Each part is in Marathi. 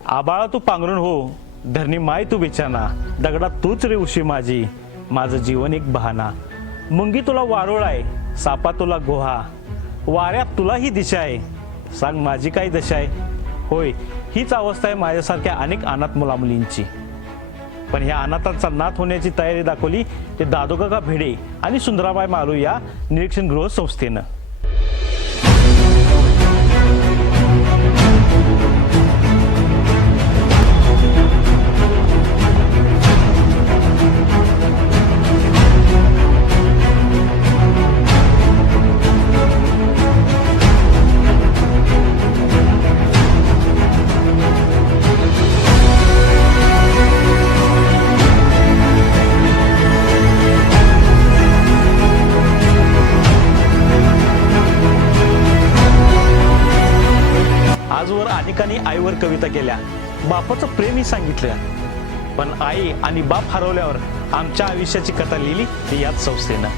आबाळा तू पांघरून हो, धरणी माय तू बिचाना, दगडात तूच रे उशी माझी, माझं जीवन एक बहाना. मुंगी तुला वारुळ आहे, सापा तुला गुहा, वाऱ्यात तुला ही दिशा आहे, सांग माझी काय दशा आहे. होय, हीच अवस्था आहे माझ्यासारख्या अनेक अनाथ मुलामुलींची. पण ह्या अनाथांचा नाथ होण्याची तयारी दाखवली ते दादोकाका भिडे आणि सुंदराबाई मालू या निरीक्षण गृह संस्थेनं. आजवर अनेकांनी आईवर कविता केल्या, बापाचं प्रेमही सांगितलं. पण आई आणि बाप हरवल्यावर आमच्या आयुष्याची कथा लिहिली ते याच संस्थेनं.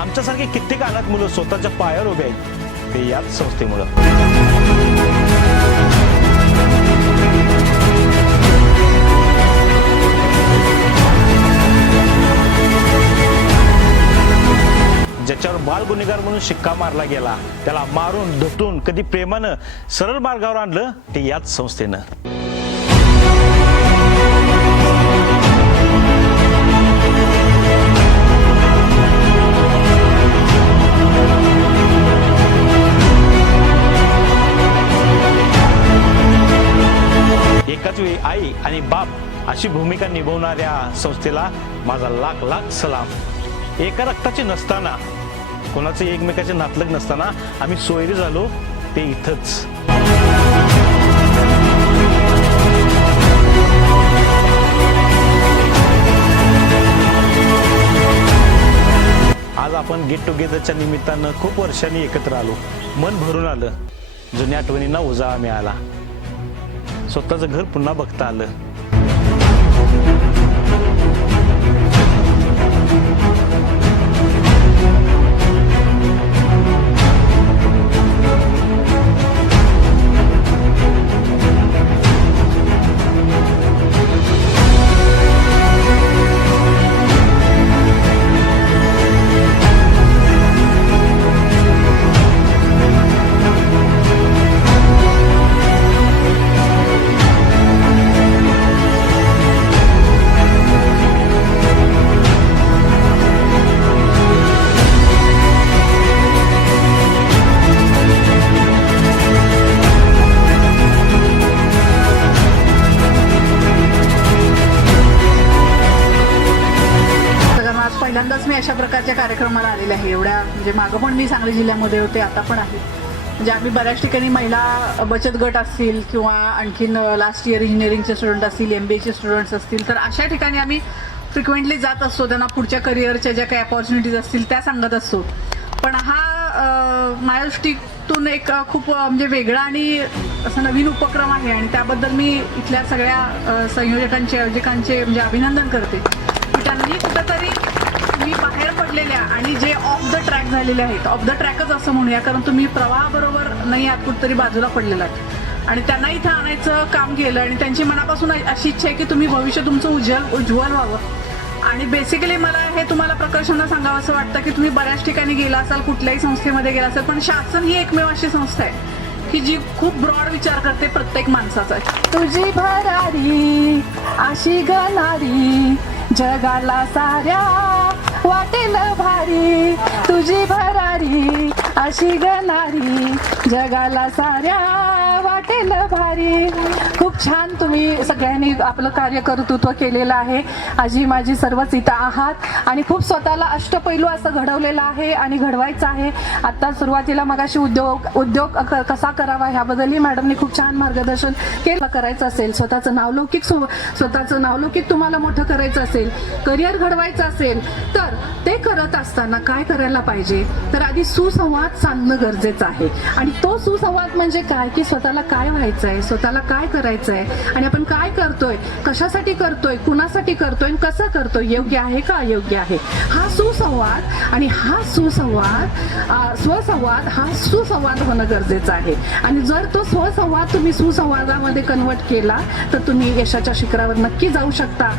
आमच्यासारखे कित्येक अनाथ मुलं स्वतःच्या पायावर उभे आहेत ते याच संस्थेमुळं. ज्याच्यावर बाल गुन्हेगार म्हणून शिक्का मारला गेला, त्याला मारून धुटून कधी प्रेमानं सरळ मार्गावर आणलं ते याच संस्थेनं. एकाच वेळी आई आणि बाप अशी भूमिका निभावणाऱ्या संस्थेला माझा लाख लाख सलाम. एका रक्ताचे नसताना, कोणाचे एकमेकाचे नातलग नसताना आम्ही सोयरे झालो ते इथंच. आज आपण गेट टुगेदरच्या निमित्तानं खूप वर्षांनी एकत्र आलो. मन भरून आलं, जुन्या आठवणींना उजाळा मिळाला, स्वतःचं घर पुन्हा बघता आलं. पहिल्यांदाच मी अशा प्रकारच्या कार्यक्रमाला आलेले आहे. एवढ्या म्हणजे मागं पण मी सांगली जिल्ह्यामध्ये होते, आता पण आहे. म्हणजे आम्ही बऱ्याच ठिकाणी महिला बचत गट असतील किंवा आणखीन लास्ट इयर इंजिनिअरिंगचे स्टुडंट असतील, MBAचे स्टुडंट्स असतील, तर अशा ठिकाणी आम्ही फ्रिक्वेंटली जात असतो. त्यांना पुढच्या करिअरच्या ज्या काही अपॉर्च्युनिटीज असतील त्या सांगत असतो. पण हा माझ्या दृष्टीतून एक खूप म्हणजे वेगळा आणि असा नवीन उपक्रम आहे आणि त्याबद्दल मी इथल्या सगळ्या संयोजकांचे, आयोजकांचे म्हणजे अभिनंदन करते की त्यांनी कुठंतरी मी बाहेर पडलेल्या आणि जे ऑफ द ट्रॅक झालेले आहेत, ऑफ द ट्रॅकच असं म्हणूया, कारण तुम्ही प्रवाहाबरोबर नाही आहात, कुठंतरी बाजूला पडलेला आहे, आणि त्यांना इथं आणायचं काम केलं. आणि त्यांची मनापासून अशी इच्छा आहे की तुम्ही भविष्य तुमचं उज्ज्वल व्हावं. आणि बेसिकली मला हे तुम्हाला प्रकर्षानं सांगावं असं वाटतं की तुम्ही बऱ्याच ठिकाणी गेला असाल, कुठल्याही संस्थेमध्ये गेला असाल, पण शासन ही एकमेव अशी संस्था आहे की जी खूप ब्रॉड विचार करते प्रत्येक माणसाचा. तुझी भरारी अशी गणारी जगाला साऱ्या वाटेल भारी, तुझी भरारी अशी गणारी जगाला साऱ्या वाटेल भारी. खूप छान तुम्ही सगळ्यांनी आपलं कार्य कर्तृत्व केलेलं आहे. आजी माझी सर्वच इथं आहात आणि खूप स्वतःला अष्टपैलू असं घडवलेलं आहे आणि घडवायचं आहे. आता सुरुवातीला मगाशी उद्योग कसा करावा ह्याबद्दलही मॅडमनी खूप छान मार्गदर्शन केलं. करायचं असेल स्वतःचं नावलौकिक तुम्हाला मोठं करायचं असेल, करिअर घडवायचं असेल तर ते करत असताना काय करायला पाहिजे तर आधी सुसंवाद साधणं गरजेचं आहे. आणि तो सुसंवाद म्हणजे काय की स्वतःला काय व्हायचंय, स्वतःला काय करायचंय आणि आपण काय करतोय, कशासाठी करतोय, कुणासाठी करतोय आणि कसं करतोय, योग्य आहे का अयोग्य आहे, हा सुसंवाद. आणि हा सुसंवाद स्वसंवाद हा सुसंवाद होणं गरजेचं आहे. आणि जर तो स्वसंवाद तुम्ही सुसंवादामध्ये कन्वर्ट केला तर तुम्ही यशाच्या शिखरावर नक्की जाऊ शकता.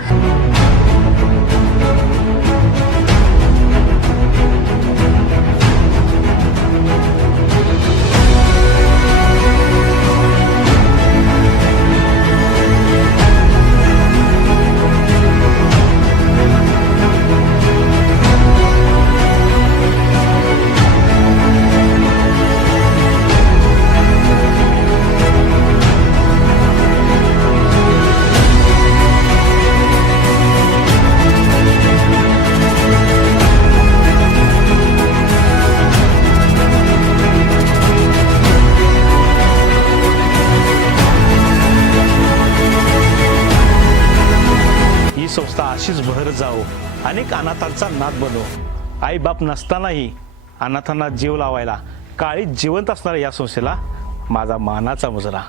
ही संस्था अशीच बहर जाओ, अनेक अनाथांचा नाद बनो. आई बाप नसतानाही अनाथांना जीव लावायला काळी जिवंत असणाऱ्या या संस्थेला माझा मानाचा मुजरा.